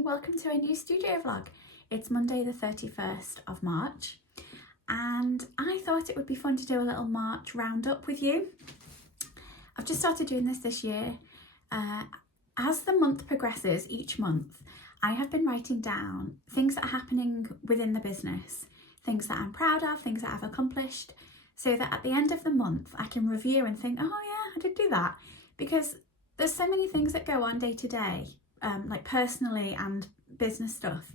morning, welcome to a new studio vlog. It's Monday the 31st of March and I thought it would be fun to do a little March roundup with you. I've just started doing this year. As the month progresses, each month, I have been writing down things that are happening within the business, things that I'm proud of, things that I've accomplished, so that at the end of the month I can review and think, oh yeah, I did do that, because there's so many things that go on day to day. Like personally and business stuff,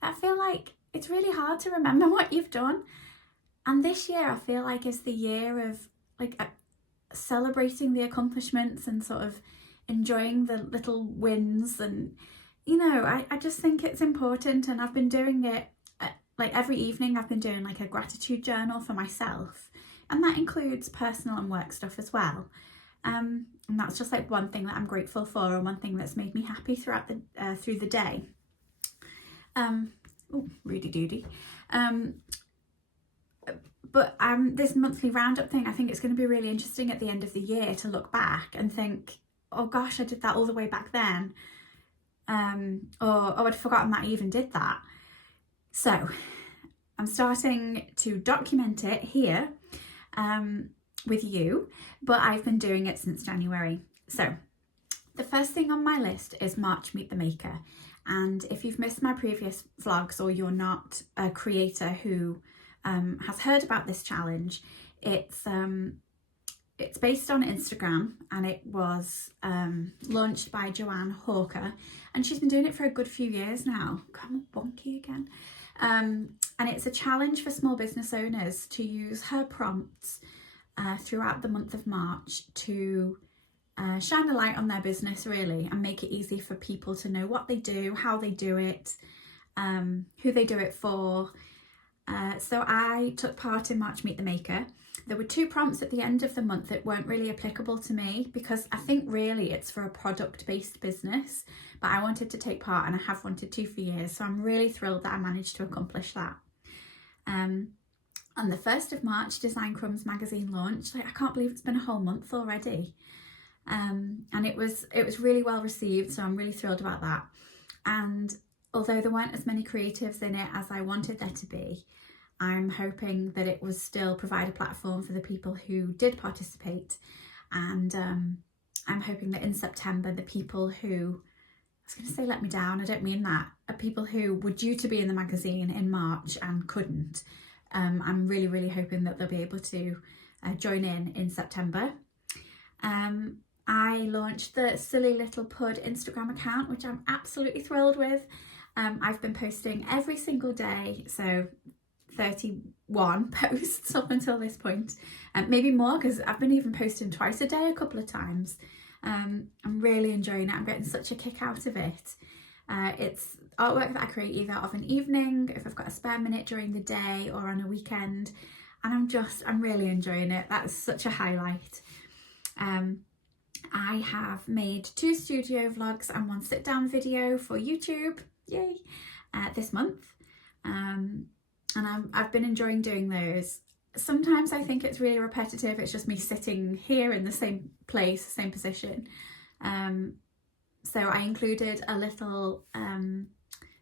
that I feel like it's really hard to remember what you've done. And this year I feel like is the year of like celebrating the accomplishments and sort of enjoying the little wins. And you know, I just think it's important, and I've been doing it like every evening. I've been doing like a gratitude journal for myself, and that includes personal and work stuff as well. And that's just like one thing that I'm grateful for, and one thing that's made me happy throughout the through the day. Oh, Rudy Doody. But this monthly roundup thing, I think it's going to be really interesting at the end of the year to look back and think, oh gosh, I did that all the way back then. Or oh, I'd forgotten that I even did that. So I'm starting to document it here. With you, but I've been doing it since January. So the first thing on my list is March Meet the Maker. And if you've missed my previous vlogs, or you're not a creator who has heard about this challenge, it's based on Instagram, and it was launched by Joanne Hawker, and she's been doing it for a good few years now. Come on, wonky again. And it's a challenge for small business owners to use her prompts throughout the month of March to shine a light on their business, really, and make it easy for people to know what they do, how they do it, who they do it for. So I took part in March Meet the Maker. There were 2 prompts at the end of the month that weren't really applicable to me, because I think really it's for a product-based business, but I wanted to take part, and I have wanted to for years, so I'm really thrilled that I managed to accomplish that. On the 1st of March, Design Crumbs magazine launched. Like, I can't believe it's been a whole month already. And it was really well received, so I'm really thrilled about that. And although there weren't as many creatives in it as I wanted there to be, I'm hoping that it will still provide a platform for the people who did participate. And I'm hoping that in September, the people who, I was going to say let me down, I don't mean that, are people who were due to be in the magazine in March and couldn't. I'm really hoping that they'll be able to join in September. I launched the Silly Little Pud Instagram account, which I'm absolutely thrilled with. I've been posting every single day, so 31 posts up until this point, maybe more, because I've been even posting twice a day a couple of times. I'm really enjoying it. I'm getting such a kick out of it. It's artwork that I create either of an evening, if I've got a spare minute during the day, or on a weekend, and I'm really enjoying it. That's such a highlight. I have made 2 studio vlogs and 1 sit down video for YouTube, yay, this month, and I've been enjoying doing those. Sometimes I think it's really repetitive. It's just me sitting here in the same place, same position. So I included a little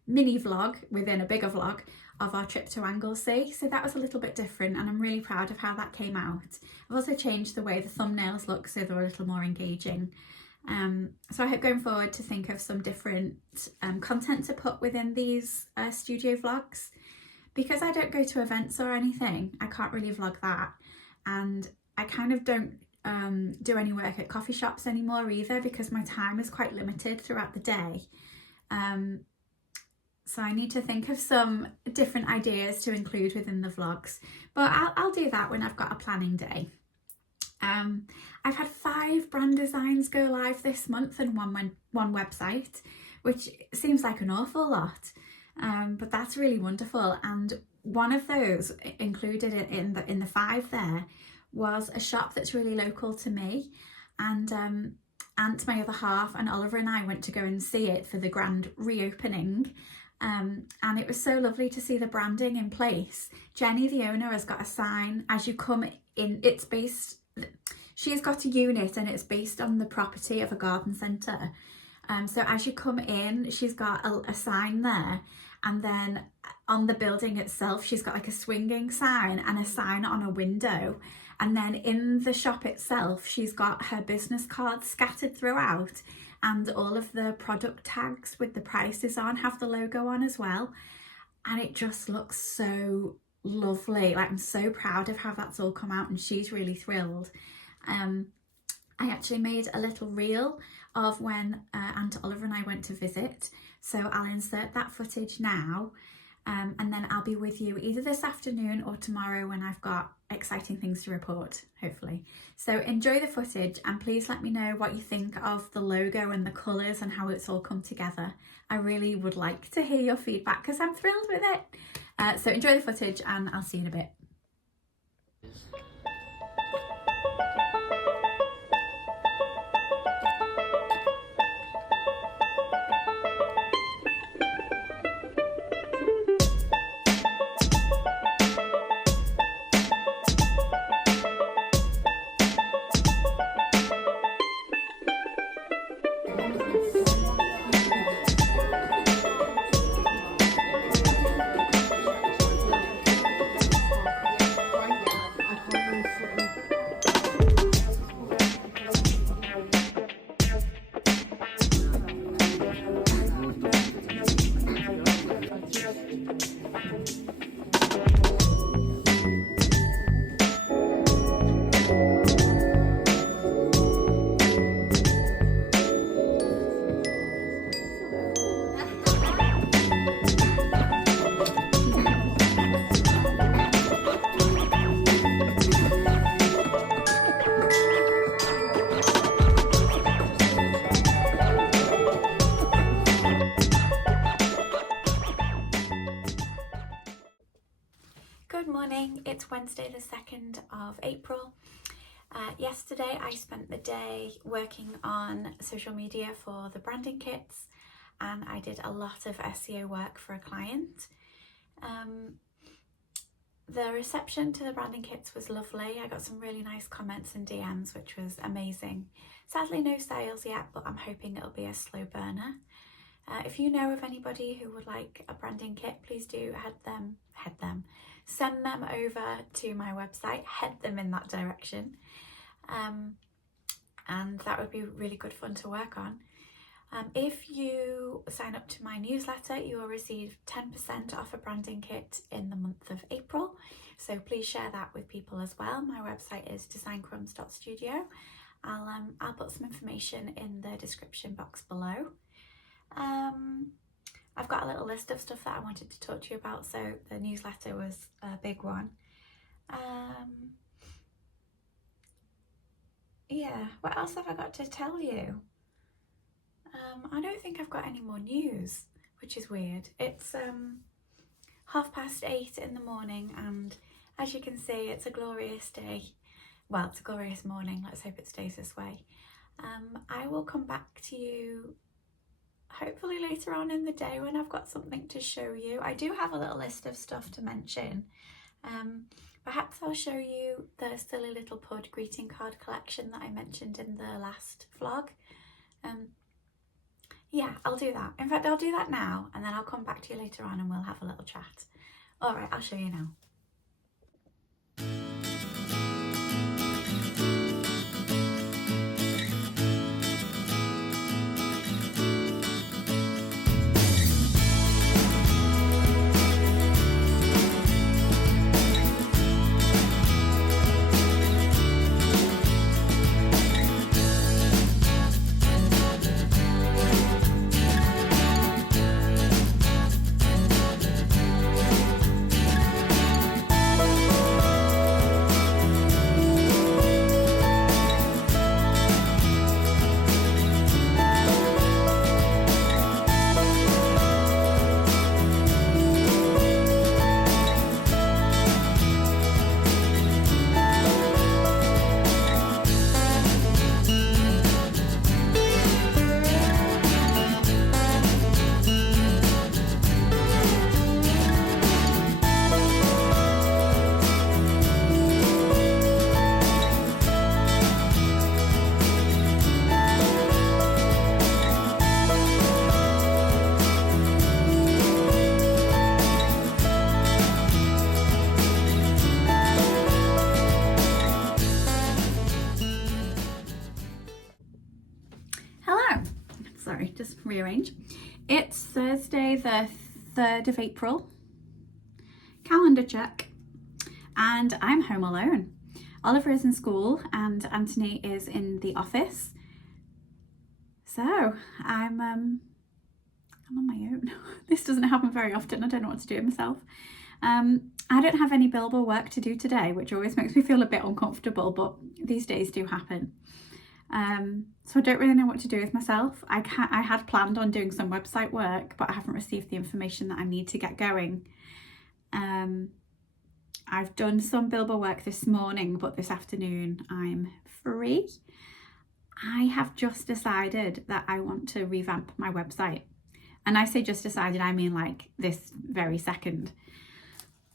mini vlog within a bigger vlog of our trip to Anglesey. So that was a little bit different, and I'm really proud of how that came out. I've also changed the way the thumbnails look, so they're a little more engaging. So I hope going forward to think of some different content to put within these studio vlogs. Because I don't go to events or anything, I can't really vlog that. And I kind of don't do any work at coffee shops anymore either, because my time is quite limited throughout the day. So I need to think of some different ideas to include within the vlogs, but I'll do that when I've got a planning day. I've had 5 brand designs go live this month and one website, which seems like an awful lot, but that's really wonderful. And one of those included in the 5 there was a shop that's really local to me, and Ant, my other half, and Oliver and I went to go and see it for the grand reopening, and it was so lovely to see the branding in place. Jenny, the owner, has got a sign as you come in. She has got a unit, and it's based on the property of a garden centre, So as you come in, she's got a sign there, and then on the building itself, she's got like a swinging sign and a sign on a window. And then in the shop itself, she's got her business cards scattered throughout, and all of the product tags with the prices on have the logo on as well. And it just looks so lovely. Like, I'm so proud of how that's all come out, and she's really thrilled. I actually made a little reel of when Aunt Oliver and I went to visit, so I'll insert that footage now, and then I'll be with you either this afternoon or tomorrow when I've got exciting things to report, hopefully. So enjoy the footage, and please let me know what you think of the logo and the colours and how it's all come together. I really would like to hear your feedback because I'm thrilled with it. So enjoy the footage, and I'll see you in a bit. Good morning, it's Wednesday the 2nd of April. Yesterday I spent the day working on social media for the branding kits, and I did a lot of SEO work for a client. The reception to the branding kits was lovely. I got some really nice comments and DMs, which was amazing. Sadly no sales yet, but I'm hoping it'll be a slow burner. If you know of anybody who would like a branding kit, please do send them over to my website, head them in that direction, and that would be really good fun to work on. If you sign up to my newsletter, you will receive 10% off a branding kit in the month of April, so please share that with people as well. My website is designcrumbs.studio. I'll put some information in the description box below. I've got a little list of stuff that I wanted to talk to you about, so the newsletter was a big one. Yeah, what else have I got to tell you? I don't think I've got any more news, which is weird. It's 8:30 in the morning, and as you can see, it's a glorious day. Well, it's a glorious morning. Let's hope it stays this way. I will come back to you hopefully later on in the day when I've got something to show you. I do have a little list of stuff to mention. Perhaps I'll show you the Silly Little Pud greeting card collection that I mentioned in the last vlog. Yeah, I'll do that. In fact, I'll do that now, and then I'll come back to you later on and we'll have a little chat. All right, I'll show you now. just rearrange. It's Thursday the 3rd of April, calendar check, and I'm home alone. Oliver is in school and Anthony is in the office. So I'm on my own. This doesn't happen very often. I don't know what to do with myself. I don't have any billable work to do today, which always makes me feel a bit uncomfortable, but these days do happen. So I don't really know what to do with myself. I had planned on doing some website work, but I haven't received the information that I need to get going. I've done some billable work this morning, but this afternoon I'm free. I have just decided that I want to revamp my website. And I say just decided, I mean like this very second.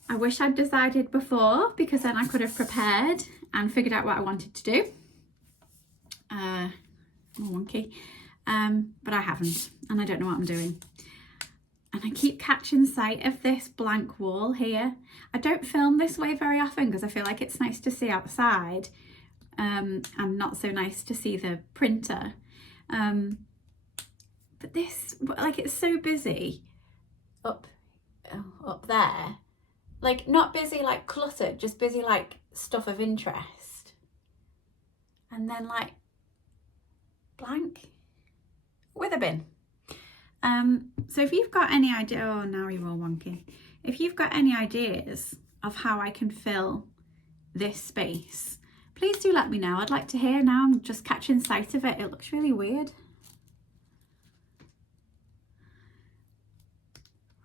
I wish I'd decided before, because then I could have prepared and figured out what I wanted to do. Wonky. But I haven't, and I don't know what I'm doing. And I keep catching sight of this blank wall here. I don't film this way very often because I feel like it's nice to see outside, and not so nice to see the printer. But this, like, it's so busy up there. Like, not busy like cluttered, just busy like stuff of interest. And then like blank with a bin. So if you've got any idea, oh, now you're all wonky. If you've got any ideas of how I can fill this space, please do let me know. I'd like to hear. Now I'm just catching sight of it. It looks really weird.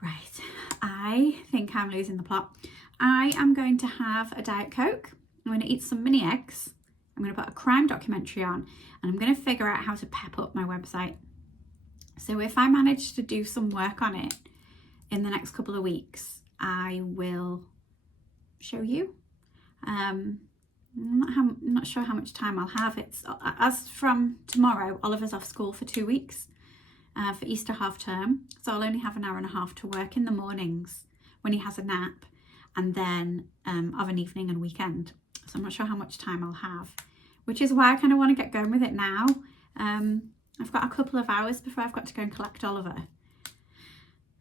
Right, I think I'm losing the plot. I am going to have a Diet Coke. I'm going to eat some mini eggs. I'm going to put a crime documentary on, and I'm going to figure out how to pep up my website. So if I manage to do some work on it in the next couple of weeks, I will show you. I'm not sure how much time I'll have. It's as from tomorrow, Oliver's off school for 2 weeks for Easter half term. So I'll only have an hour and a half to work in the mornings when he has a nap, and then of an evening and weekend. So I'm not sure how much time I'll have, which is why I kind of want to get going with it now. I've got a couple of hours before I've got to go and collect Oliver.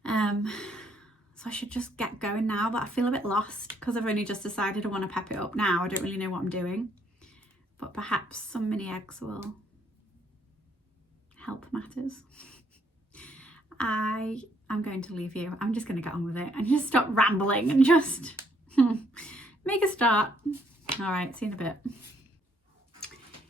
So I should just get going now, but I feel a bit lost because I've only just decided I want to pep it up now. I don't really know what I'm doing, but perhaps some mini eggs will help matters. I am going to leave you. I'm just going to get on with it and just stop rambling and just make a start. All right, see you in a bit.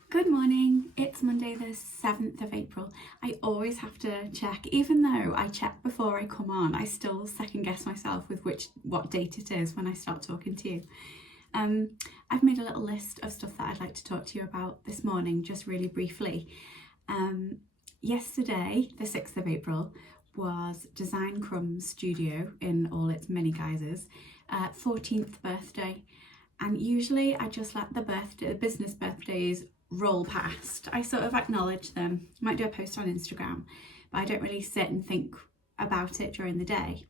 Good morning. It's Monday the 7th of April. I always have to check, even though I check before I come on, I still second guess myself with what date it is when I start talking to you. I've made a little list of stuff that I'd like to talk to you about this morning, just really briefly. Yesterday, the 6th of April, was Design Crumbs Studio in all its many guises, 14th birthday. And usually I just let the business birthdays roll past. I sort of acknowledge them. I might do a post on Instagram, but I don't really sit and think about it during the day.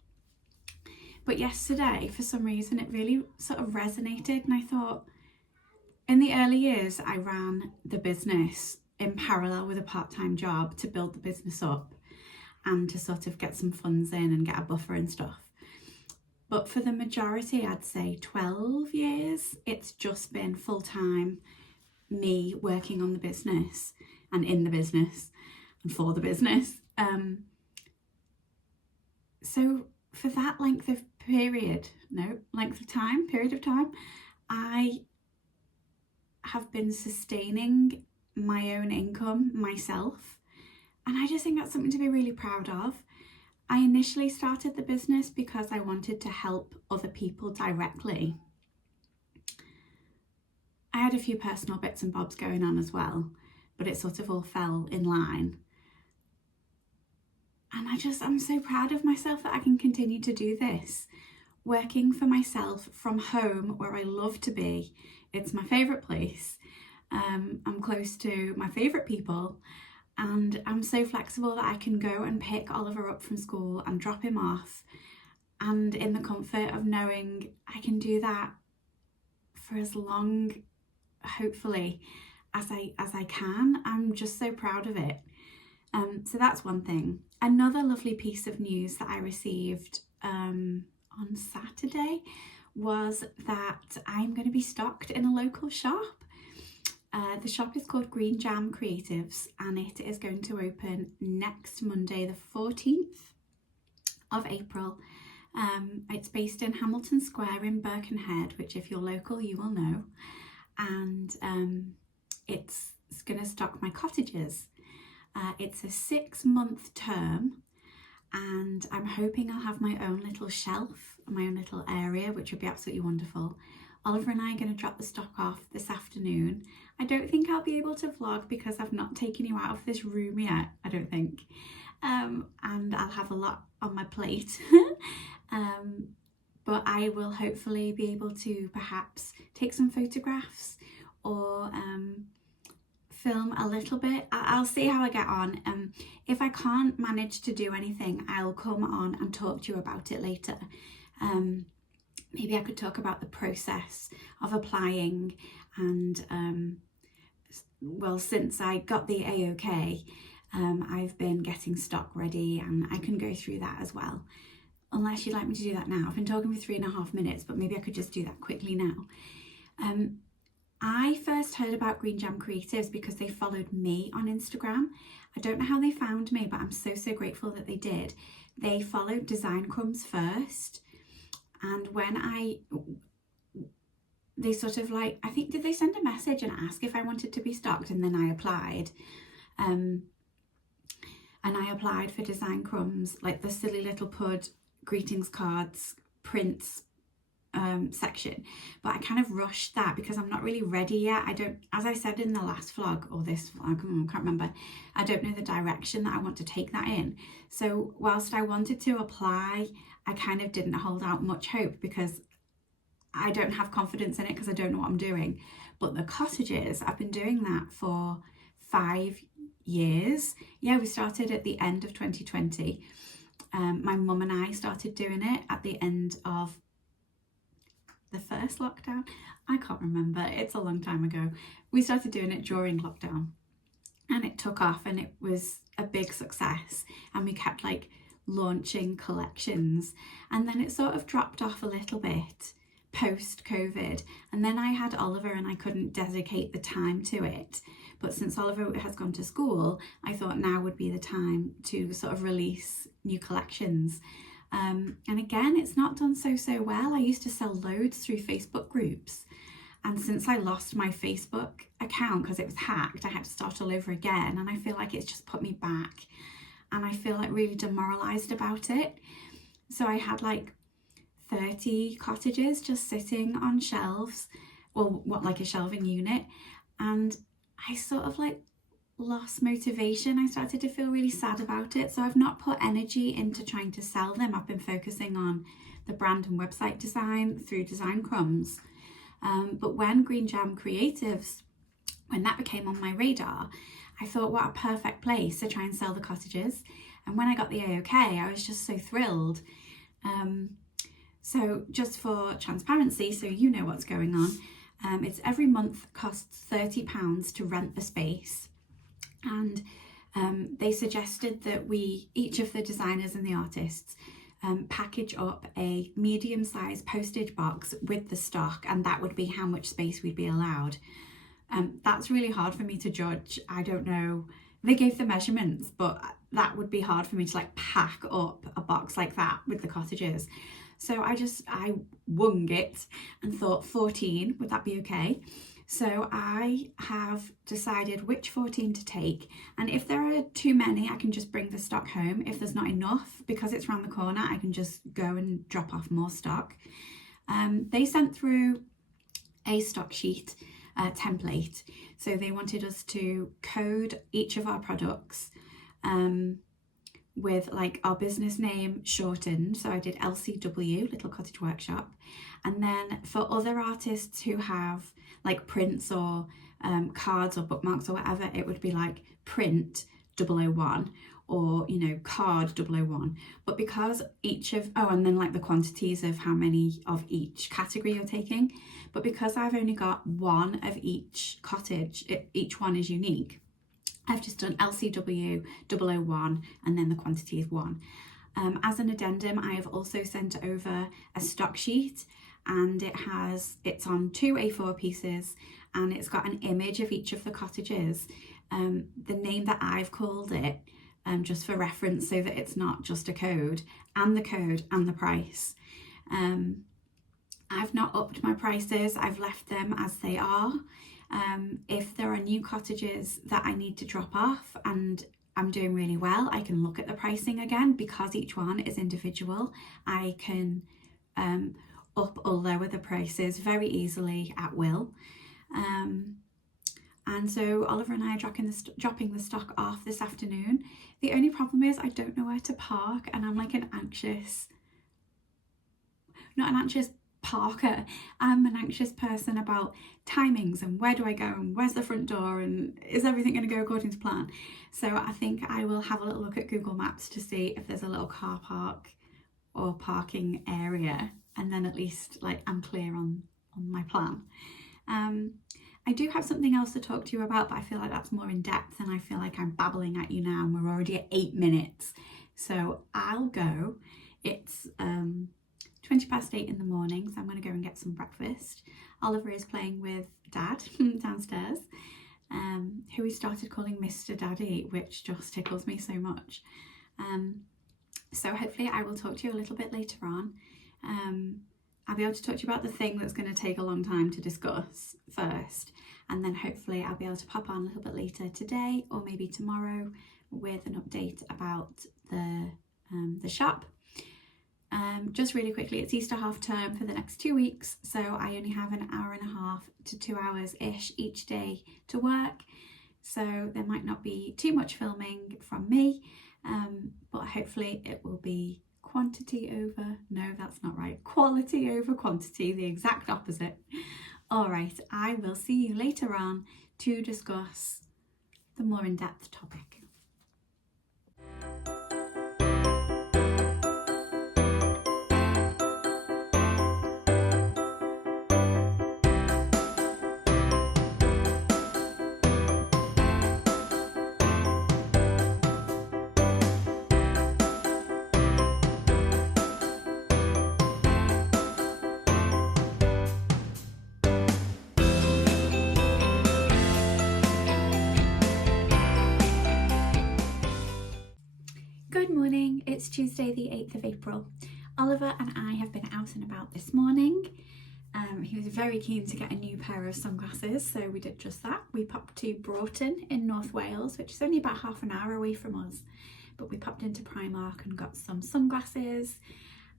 But yesterday, for some reason, it really sort of resonated, and I thought, in the early years, I ran the business in parallel with a part-time job to build the business up and to sort of get some funds in and get a buffer and stuff. But for the majority, I'd say 12 years, it's just been full-time, me working on the business and in the business and for the business. So for that period of time, I have been sustaining my own income myself. And I just think that's something to be really proud of. I initially started the business because I wanted to help other people directly. I had a few personal bits and bobs going on as well, but it sort of all fell in line. And I'm so proud of myself that I can continue to do this, working for myself from home, where I love to be. It's my favourite place. I'm close to my favourite people, and I'm so flexible that I can go and pick Oliver up from school and drop him off, and in the comfort of knowing I can do that for as long, hopefully, as I can. I'm just so proud of it. So that's one thing. Another lovely piece of news that I received on Saturday was that I'm going to be stocked in a local shop. The shop is called Green Jam Creatives, and it is going to open next Monday, the 14th of April. It's based in Hamilton Square in Birkenhead, which if you're local you will know, and it's going to stock my cottages. It's a 6-month term, and I'm hoping I'll have my own little shelf, my own little area, which would be absolutely wonderful. Oliver and I are going to drop the stock off this afternoon. I don't think I'll be able to vlog because I've not taken you out of this room yet, I don't think. And I'll have a lot on my plate. But I will hopefully be able to perhaps take some photographs or film a little bit. I'll see how I get on. If I can't manage to do anything, I'll come on and talk to you about it later. Maybe I could talk about the process of applying, and well, since I got the AOK, I've been getting stock ready, and I can go through that as well. Unless you'd like me to do that now. I've been talking for 3.5 minutes, but maybe I could just do that quickly now. I first heard about Green Jam Creatives because they followed me on Instagram. I don't know how they found me, but I'm so grateful that they did. They followed Design Crumbs first, and when they sort of like, I think, did they send a message and ask if I wanted to be stocked, and then I applied. And I applied for Design Crumbs, like the silly Little Pud greetings cards, prints section, but I kind of rushed that because I'm not really ready yet. I don't, as I said in the last vlog or this vlog, I can't remember, I don't know the direction that I want to take that in. So whilst I wanted to apply, I kind of didn't hold out much hope because I don't have confidence in it because I don't know what I'm doing. But the cottages, I've been doing that for 5 years. Yeah, we started at the end of 2020. My mum and I started doing it at the end of the first lockdown. I can't remember, it's a long time ago. We started doing it during lockdown, and it took off, and it was a big success, and we kept like launching collections, and then it sort of dropped off a little bit post COVID, and then I had Oliver and I couldn't dedicate the time to it. But since Oliver has gone to school, I thought now would be the time to sort of release new collections. And again, it's not done so well. I used to sell loads through Facebook groups, and since I lost my Facebook account because it was hacked, I had to start all over again, and I feel like it's just put me back, and I feel like really demoralized about it. So I had like 30 cottages just sitting on shelves, well, what, like a shelving unit, and I sort of like lost motivation. I started to feel really sad about it, so I've not put energy into trying to sell them. I've been focusing on the brand and website design through Design Crumbs. But when Green Jam Creatives, when that became on my radar, I thought, what a perfect place to try and sell the cottages. And when I got the AOK, I was just so thrilled. So just for transparency, so you know what's going on, it's every month costs £30 to rent the space. And they suggested that each of the designers and the artists, package up a medium-sized postage box with the stock, and that would be how much space we'd be allowed. That's really hard for me to judge. I don't know. They gave the measurements, but that would be hard for me to like pack up a box like that with the cottages. So I wung it and thought 14, would that be okay? So I have decided which 14 to take, and if there are too many, I can just bring the stock home. If there's not enough, because it's around the corner, I can just go and drop off more stock. They sent through a stock sheet template, so they wanted us to code each of our products with like our business name shortened. So I did LCW, Little Cottage Workshop, and then for other artists who have like prints or cards or bookmarks or whatever, it would be like print 001 or, you know, card 001. But because each of, and then like the quantities of how many of each category you're taking. But because I've only got one of each cottage, each one is unique, I've just done LCW 001 and then the quantity is 1. As an addendum, I have also sent over a stock sheet, and it's on 2 A4 pieces, and it's got an image of each of the cottages, the name that I've called it, just for reference, so that it's not just a code, and the price. I've not upped my prices, I've left them as they are. If there are new cottages that I need to drop off and I'm doing really well, I can look at the pricing again. Because each one is individual, I can up or lower the prices very easily at will. And so Oliver and I are dropping the stock off this afternoon. The only problem is I don't know where to park, and I'm like not an anxious parker. I'm an anxious person about timings and where do I go and where's the front door and is everything going to go according to plan. So I think I will have a little look at Google Maps to see if there's a little car park or parking area, and then at least like I'm clear on my plan. I do have something else to talk to you about, but I feel like that's more in depth, and I feel like I'm babbling at you now and we're already at 8 minutes. So I'll go. It's 8:20 in the morning, so I'm going to go and get some breakfast. Oliver is playing with Dad downstairs, who he started calling Mr. Daddy, which just tickles me so much. So hopefully I will talk to you a little bit later on. I'll be able to talk to you about the thing that's going to take a long time to discuss first, and then hopefully I'll be able to pop on a little bit later today or maybe tomorrow with an update about the shop. Just really quickly, it's Easter half term for the next 2 weeks, so I only have an hour and a half to 2 hours ish each day to work, so there might not be too much filming from me, but hopefully it will be quality over quantity, the exact opposite. All right, I will see you later on to discuss the more in-depth topic. Good morning, it's Tuesday the 8th of April. Oliver and I have been out and about this morning. He was very keen to get a new pair of sunglasses, so we did just that. We popped to Broughton in North Wales, which is only about half an hour away from us, but we popped into Primark and got some sunglasses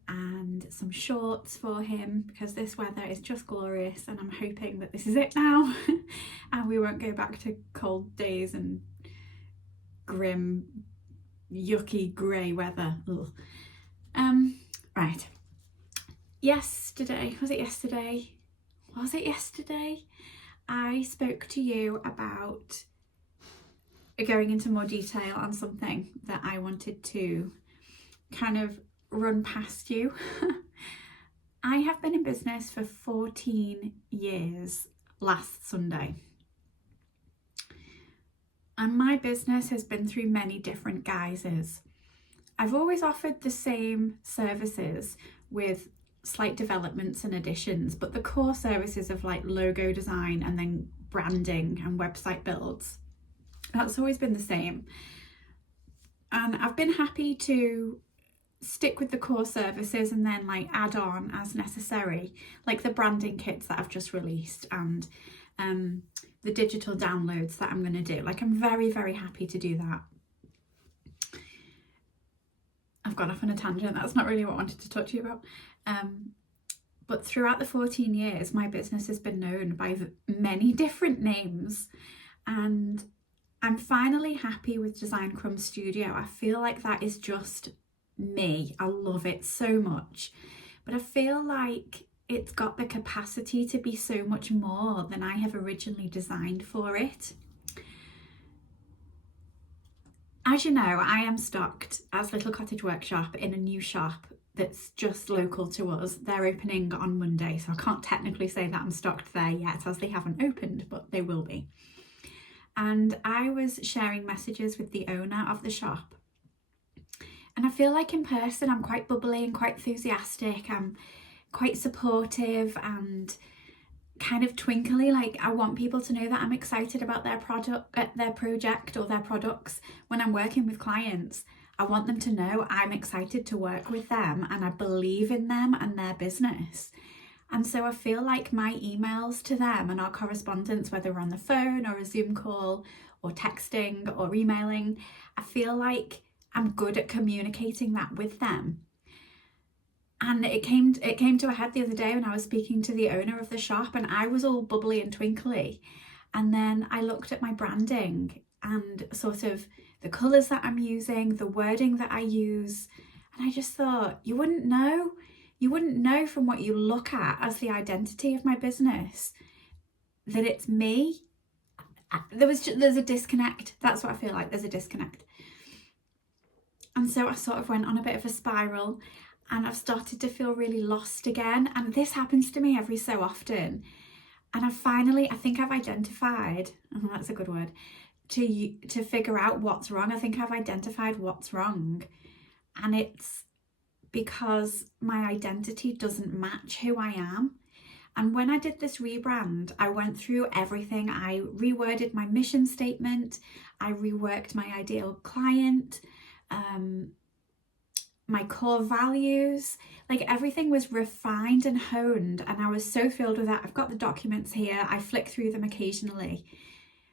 and some shorts for him because this weather is just glorious, and I'm hoping that this is it now and we won't go back to cold days and grim yucky grey weather. Right, was it yesterday I spoke to you about going into more detail on something that I wanted to kind of run past you. I have been in business for 14 years last Sunday. And my business has been through many different guises. I've always offered the same services with slight developments and additions, but the core services of like logo design and then branding and website builds, that's always been the same. And I've been happy to stick with the core services and then like add on as necessary, like the branding kits that I've just released and the digital downloads that I'm going to do. Like, I'm very, very happy to do that. I've gone off on a tangent. That's not really what I wanted to talk to you about. But throughout the 14 years, my business has been known by many different names, and I'm finally happy with Design Crumbs Studio. I feel like that is just me. I love it so much, but I feel like it's got the capacity to be so much more than I have originally designed for it. As you know, I am stocked as Little Cottage Workshop in a new shop that's just local to us. They're opening on Monday, so I can't technically say that I'm stocked there yet as they haven't opened, but they will be. and I was sharing messages with the owner of the shop. And I feel like in person I'm quite bubbly and quite enthusiastic. I'm quite supportive and kind of twinkly. Like, I want people to know that I'm excited about their project or their products. When I'm working with clients, I want them to know I'm excited to work with them and I believe in them and their business. And so I feel like my emails to them and our correspondence, whether we're on the phone or a Zoom call or texting or emailing, I feel like I'm good at communicating that with them. And it came to a head the other day when I was speaking to the owner of the shop, and I was all bubbly and twinkly. And then I looked at my branding and sort of the colours that I'm using, the wording that I use, and I just thought, you wouldn't know from what you look at as the identity of my business that it's me. There's a disconnect. That's what I feel like. There's a disconnect. And so I sort of went on a bit of a spiral, and I've started to feel really lost again. And this happens to me every so often. And I think I've identified, that's a good word, to figure out what's wrong. I think I've identified what's wrong. And it's because my identity doesn't match who I am. And when I did this rebrand, I went through everything. I reworded my mission statement. I reworked my ideal client, my core values, like everything was refined and honed, and I was so filled with that. I've got the documents here. I flick through them occasionally,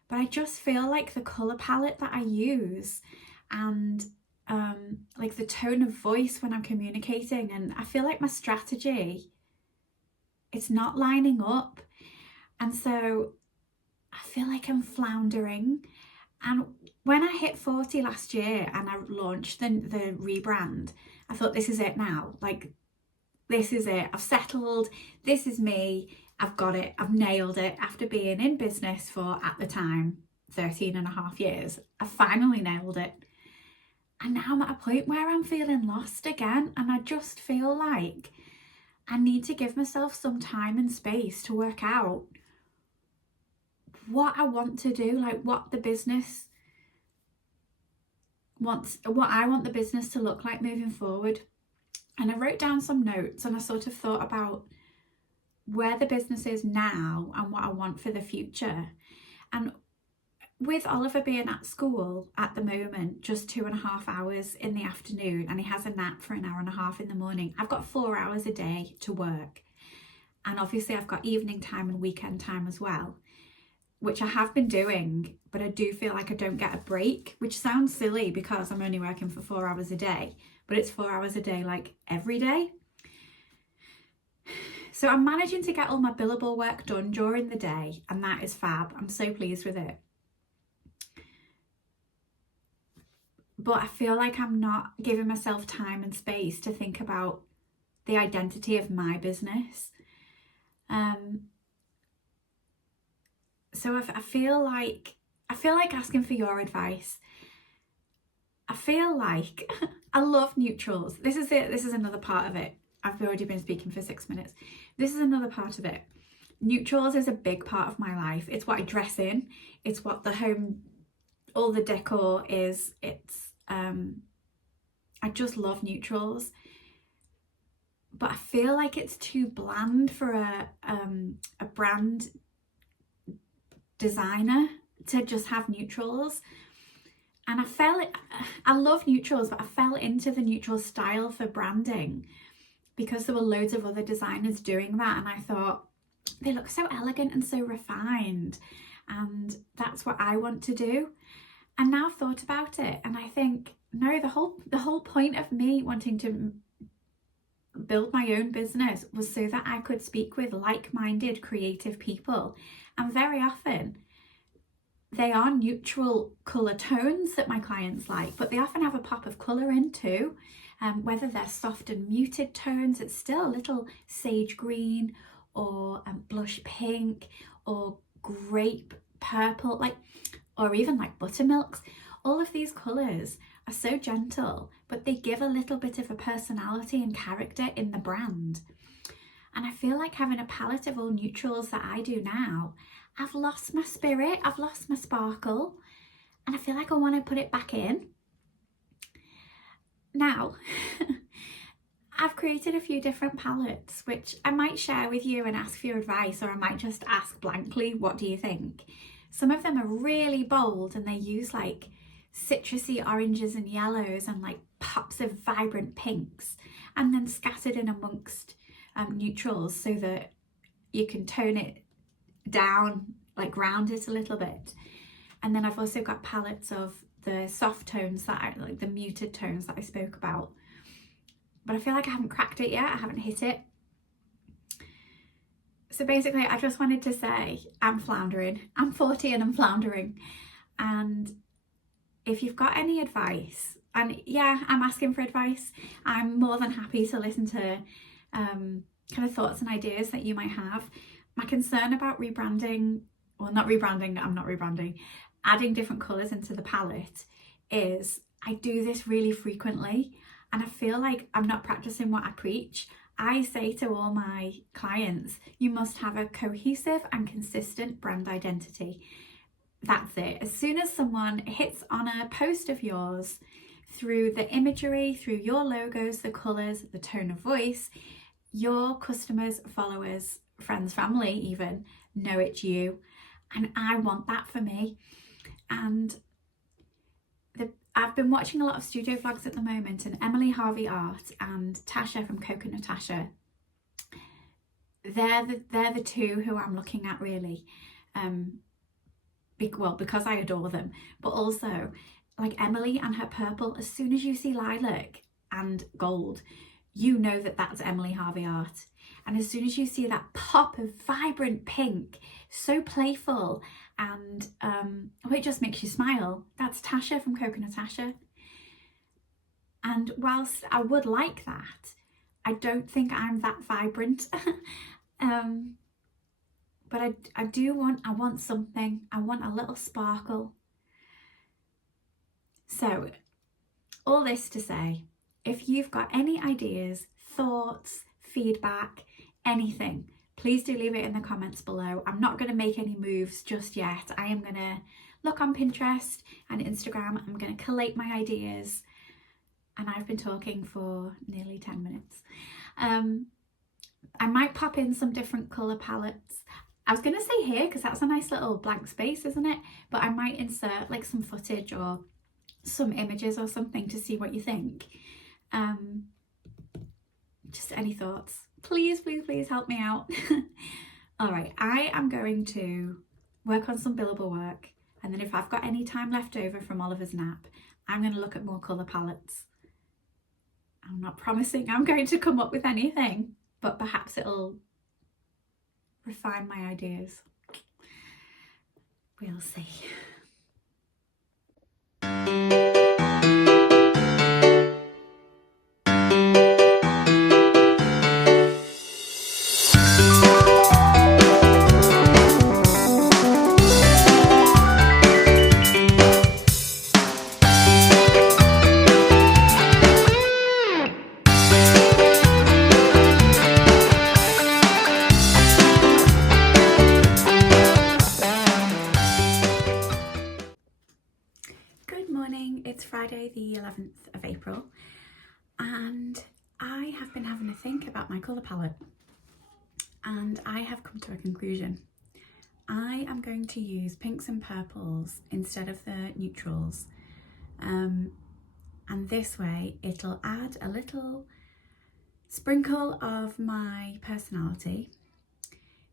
but I just feel like the color palette that I use and like the tone of voice when I'm communicating, and I feel like my strategy, it's not lining up. And so I feel like I'm floundering. And when I hit 40 last year and I launched the rebrand, I thought, this is it now. Like, this is it. I've settled. This is me. I've got it. I've nailed it. After being in business for, at the time, 13 and a half years, I finally nailed it. And now I'm at a point where I'm feeling lost again. And I just feel like I need to give myself some time and space to work out what I want to do, like what the business wants, what I want the business to look like moving forward. And I wrote down some notes, and I sort of thought about where the business is now and what I want for the future. And with Oliver being at school at the moment, just 2.5 hours in the afternoon, and he has a nap for 1.5 hours in the morning, I've got 4 hours a day to work. And obviously I've got evening time and weekend time as well, which I have been doing, but I do feel like I don't get a break, which sounds silly because I'm only working for 4 hours a day, but it's 4 hours a day, like every day. So I'm managing to get all my billable work done during the day, and that is fab. I'm so pleased with it. But I feel like I'm not giving myself time and space to think about the identity of my business. So I feel like asking for your advice. I feel like I love neutrals. This is it. This is another part of it. I've already been speaking for 6 minutes. This is another part of it. Neutrals is a big part of my life. It's what I dress in. It's what the home, all the decor is. It's I just love neutrals. But I feel like it's too bland for a brand designer to just have neutrals. And I love neutrals, but I fell into the neutral style for branding because there were loads of other designers doing that, and I thought, they look so elegant and so refined, and that's what I want to do. And now I've thought about it, and I think, no, the whole point of me wanting to build my own business was so that I could speak with like-minded creative people. And very often they are neutral colour tones that my clients like, but they often have a pop of colour in too. Whether they're soft and muted tones, it's still a little sage green or blush pink or grape purple, or even like buttermilks. All of these colours are so gentle, but they give a little bit of a personality and character in the brand. And I feel like having a palette of all neutrals that I do now, I've lost my spirit, I've lost my sparkle, and I feel like I want to put it back in. Now, I've created a few different palettes, which I might share with you and ask for your advice, or I might just ask blankly, what do you think? Some of them are really bold and they use like citrusy oranges and yellows and like pops of vibrant pinks, and then scattered in amongst neutrals so that you can tone it down, like ground it a little bit. And then I've also got palettes of the soft tones that are like the muted tones that I spoke about. But I feel like I haven't cracked it yet, I haven't hit it. So basically I just wanted to say I'm floundering. I'm 40 and I'm floundering. And if you've got any advice, and yeah, I'm asking for advice, I'm more than happy to listen to kind of thoughts and ideas that you might have. My concern about rebranding, well not rebranding, I'm not rebranding, adding different colours into the palette is I do this really frequently and I feel like I'm not practicing what I preach. I say to all my clients, you must have a cohesive and consistent brand identity. That's it. As soon as someone hits on a post of yours, through the imagery, through your logos, the colours, the tone of voice, your customers, followers, friends, family even know it's you. And I want that for me. And I've been watching a lot of studio vlogs at the moment, and Emily Harvey Art and Tasha from Coco Natasha, they're the two who I'm looking at really. Well, because I adore them, but also like Emily and her purple, as soon as you see lilac and gold, you know that that's Emily Harvey Art. And as soon as you see that pop of vibrant pink, so playful, and it just makes you smile, that's Tasha from Coco Natasha. And whilst I would like that, I don't think I'm that vibrant. But I want something. I want a little sparkle. So all this to say, if you've got any ideas, thoughts, feedback, anything, please do leave it in the comments below. I'm not going to make any moves just yet. I am going to look on Pinterest and Instagram. I'm going to collate my ideas. And I've been talking for nearly 10 minutes. I might pop in some different colour palettes. I was going to say here because that's a nice little blank space, isn't it? But I might insert like some footage or some images or something to see what you think. Just any thoughts? Please, please, please help me out. All right, I am going to work on some billable work, and then if I've got any time left over from Oliver's nap, I'm going to look at more colour palettes. I'm not promising I'm going to come up with anything, but perhaps it'll refine my ideas. We'll see. It's Friday the 11th of April and I have been having a think about my colour palette and I have come to a conclusion. I am going to use pinks and purples instead of the neutrals, and this way it'll add a little sprinkle of my personality.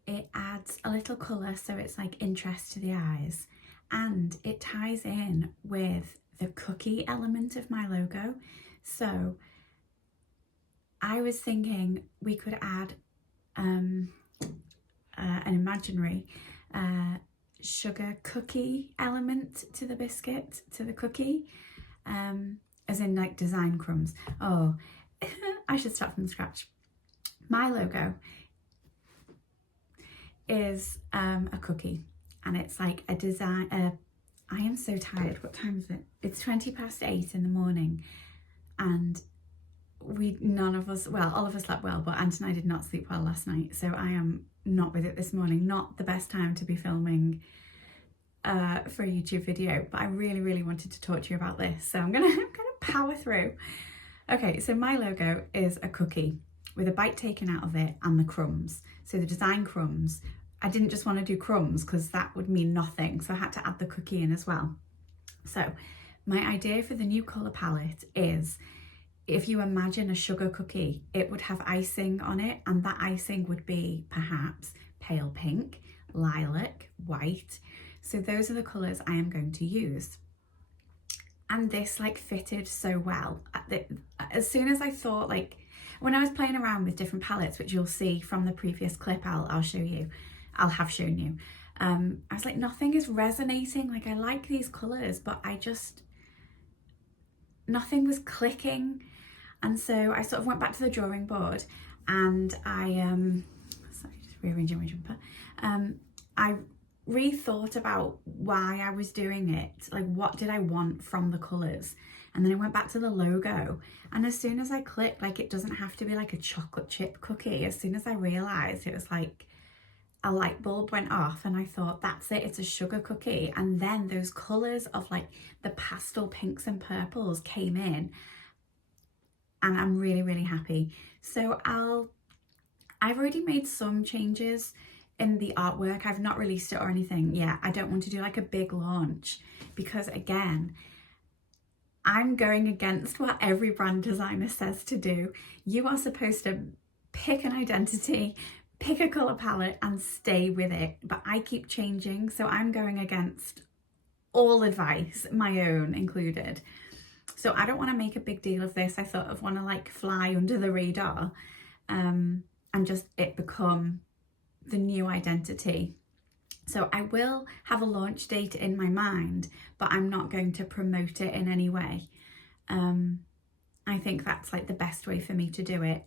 It adds a little colour so it's like interest to the eyes, and it ties in with the cookie element of my logo. So I was thinking we could add an imaginary sugar cookie element to the biscuit, to the cookie, as in like design crumbs. Oh, I should start from scratch. My logo is a cookie, and it's like a design. I am so tired. What time is it? It's 8:20 in the morning, and none of us, well, Oliver slept well, but Ant and I did not sleep well last night. So I am not with it this morning. Not the best time to be filming for a YouTube video, but I really wanted to talk to you about this, so I'm gonna power through. Okay, so my logo is a cookie with a bite taken out of it and the crumbs. So the design crumbs, I didn't just want to do crumbs because that would mean nothing, so I had to add the cookie in as well. So my idea for the new colour palette is, if you imagine a sugar cookie, it would have icing on it, and that icing would be perhaps pale pink, lilac, white. So those are the colours I am going to use. And this like fitted so well. As soon as I thought, like when I was playing around with different palettes, which you'll see from the previous clip I'll show you, I'll have shown you, I was like, nothing is resonating. Like, I like these colours, but nothing was clicking. And so I sort of went back to the drawing board, and I sorry, just rearranging my jumper. I rethought about why I was doing it, like what did I want from the colours, and then I went back to the logo, and as soon as I clicked, like, it doesn't have to be like a chocolate chip cookie. As soon as I realised, it was like a light bulb went off, and I thought, that's it, it's a sugar cookie. And then those colours of like the pastel pinks and purples came in, and I'm really happy. So I've already made some changes in the artwork. I've not released it or anything yet. I don't want to do like a big launch, because again, I'm going against what every brand designer says to do. You are supposed to pick an identity, pick a colour palette and stay with it, but I keep changing, so I'm going against all advice, my own included. So I don't want to make a big deal of this. I sort of want to like fly under the radar and just it become the new identity. So I will have a launch date in my mind, but I'm not going to promote it in any way. I think that's like the best way for me to do it.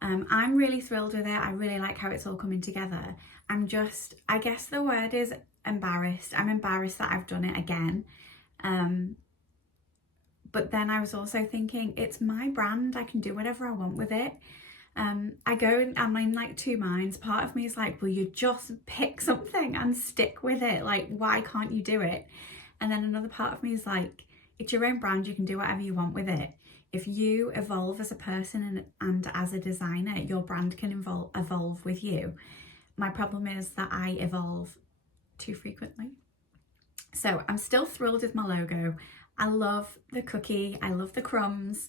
I'm really thrilled with it. I really like how it's all coming together. I guess the word is embarrassed. I'm embarrassed that I've done it again. But then I was also thinking, it's my brand. I can do whatever I want with it. I'm in like two minds. Part of me is like, will you just pick something and stick with it? Like, why can't you do it? And then another part of me is like, it's your own brand. You can do whatever you want with it. If you evolve as a person and as a designer, your brand can evolve with you. My problem is that I evolve too frequently. So I'm still thrilled with my logo. I love the cookie. I love the crumbs.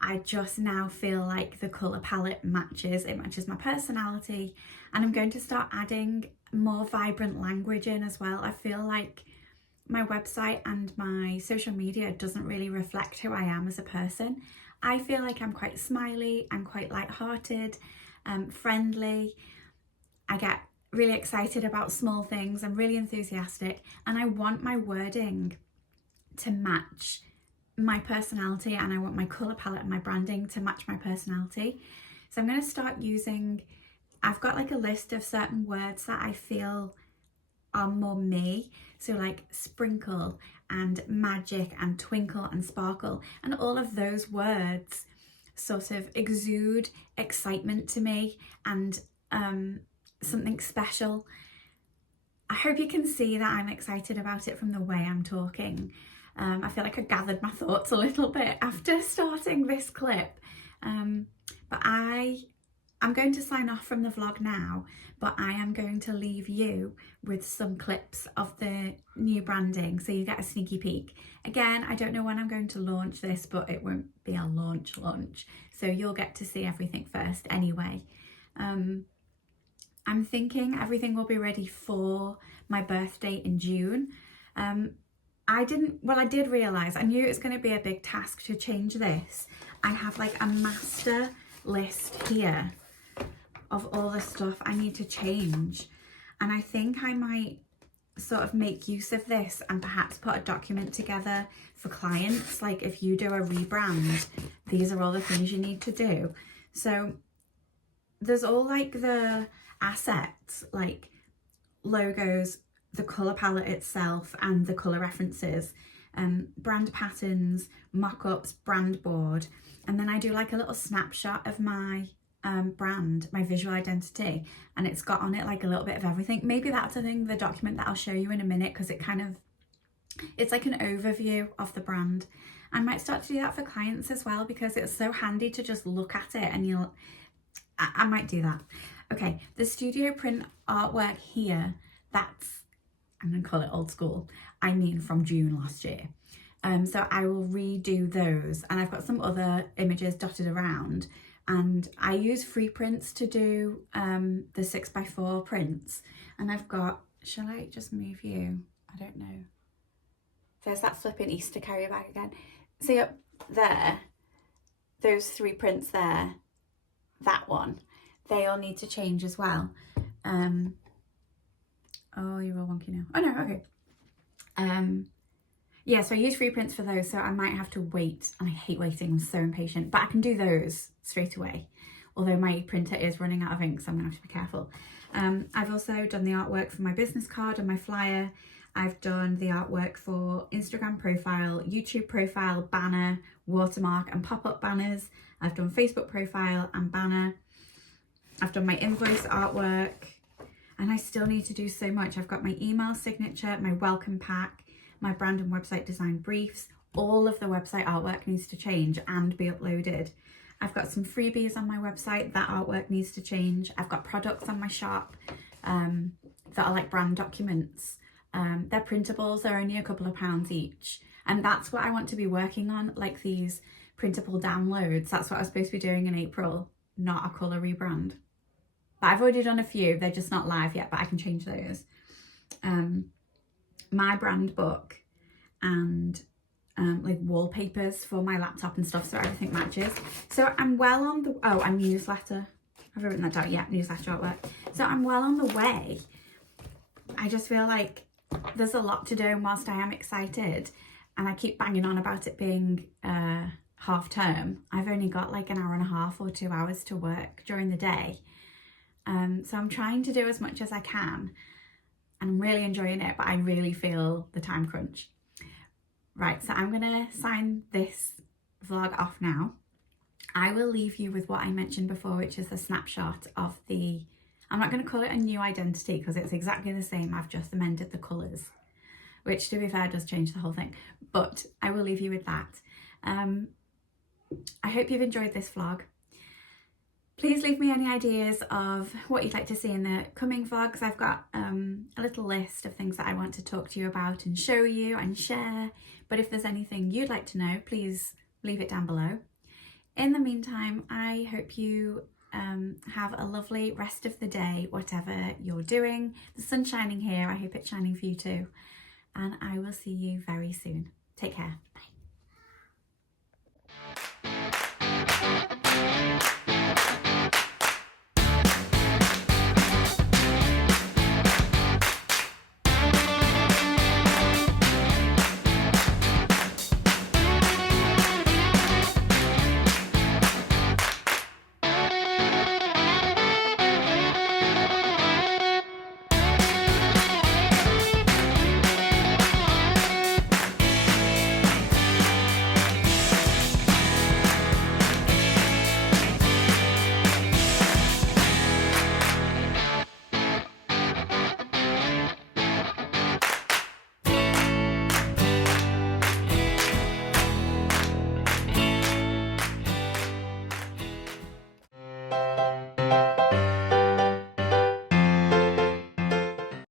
I just now feel like the colour palette matches. It matches my personality, and I'm going to start adding more vibrant language in as well. I feel like my website and my social media doesn't really reflect who I am as a person. I feel like I'm quite smiley, I'm quite light-hearted, friendly. I get really excited about small things. I'm really enthusiastic, and I want my wording to match my personality, and I want my colour palette and my branding to match my personality. So I'm going to start using, I've got like a list of certain words that I feel are more me. So like sprinkle and magic and twinkle and sparkle, and all of those words sort of exude excitement to me and something special. I hope you can see that I'm excited about it from the way I'm talking. I feel like I gathered my thoughts a little bit after starting this clip. But I'm going to sign off from the vlog now, but I am going to leave you with some clips of the new branding, so you get a sneaky peek. Again, I don't know when I'm going to launch this, but it won't be a launch, so you'll get to see everything first anyway. I'm thinking everything will be ready for my birthday in June. I did realise, I knew it was going to be a big task to change this. I have like a master list here of all the stuff I need to change, and I think I might sort of make use of this and perhaps put a document together for clients. Like, if you do a rebrand, these are all the things you need to do. So there's all like the assets, like logos, the colour palette itself and the colour references, brand patterns, mock-ups, brand board, and then I do like a little snapshot of my brand, my visual identity, and it's got on it like a little bit of everything. Maybe that's a thing, the document that I'll show you in a minute, because it's like an overview of the brand. I might start to do that for clients as well, because it's so handy to just look at it, and I might do that. Okay, the studio print artwork here, I'm gonna call it old school. I mean from June last year. So I will redo those, and I've got some other images dotted around, and I use free prints to do the 6x4 prints. And I've got, shall I just move you? I don't know. There's that flipping Easter carrier bag again. See up there, those 3 prints there, that one, they all need to change as well. Oh, you're all wonky now. Oh no, okay. Yeah, so I use free prints for those, so I might have to wait, and I hate waiting, I'm so impatient, but I can do those straight away. Although my printer is running out of ink, so I'm gonna have to be careful. I've also done the artwork for my business card and my flyer. I've done the artwork for Instagram profile, YouTube profile, banner, watermark and pop-up banners. I've done Facebook profile and banner. I've done my invoice artwork, and I still need to do so much. I've got my email signature, my welcome pack, my brand and website design briefs. All of the website artwork needs to change and be uploaded. I've got some freebies on my website, that artwork needs to change. I've got products on my shop that are like brand documents. They're printables, they're only a couple of pounds each. And that's what I want to be working on, like these printable downloads. That's what I was supposed to be doing in April, not a colour rebrand. But I've already done a few, they're just not live yet, but I can change those. My brand book and like wallpapers for my laptop and stuff, so everything matches. So I'm well on the, oh, and newsletter. I've written that down, yeah, newsletter artwork. So I'm well on the way. I just feel like there's a lot to do, and whilst I am excited, and I keep banging on about it being half term, I've only got like an hour and a half or 2 hours to work during the day. So I'm trying to do as much as I can, and I'm really enjoying it, but I really feel the time crunch. Right, so I'm gonna sign this vlog off now. I will leave you with what I mentioned before, which is a snapshot of the, I'm not gonna call it a new identity because it's exactly the same, I've just amended the colours, which to be fair does change the whole thing, but I will leave you with that. I hope you've enjoyed this vlog. Please leave me any ideas of what you'd like to see in the coming vlogs. I've got a little list of things that I want to talk to you about and show you and share. But if there's anything you'd like to know, please leave it down below. In the meantime, I hope you have a lovely rest of the day, whatever you're doing. The sun's shining here. I hope it's shining for you too. And I will see you very soon. Take care. Bye.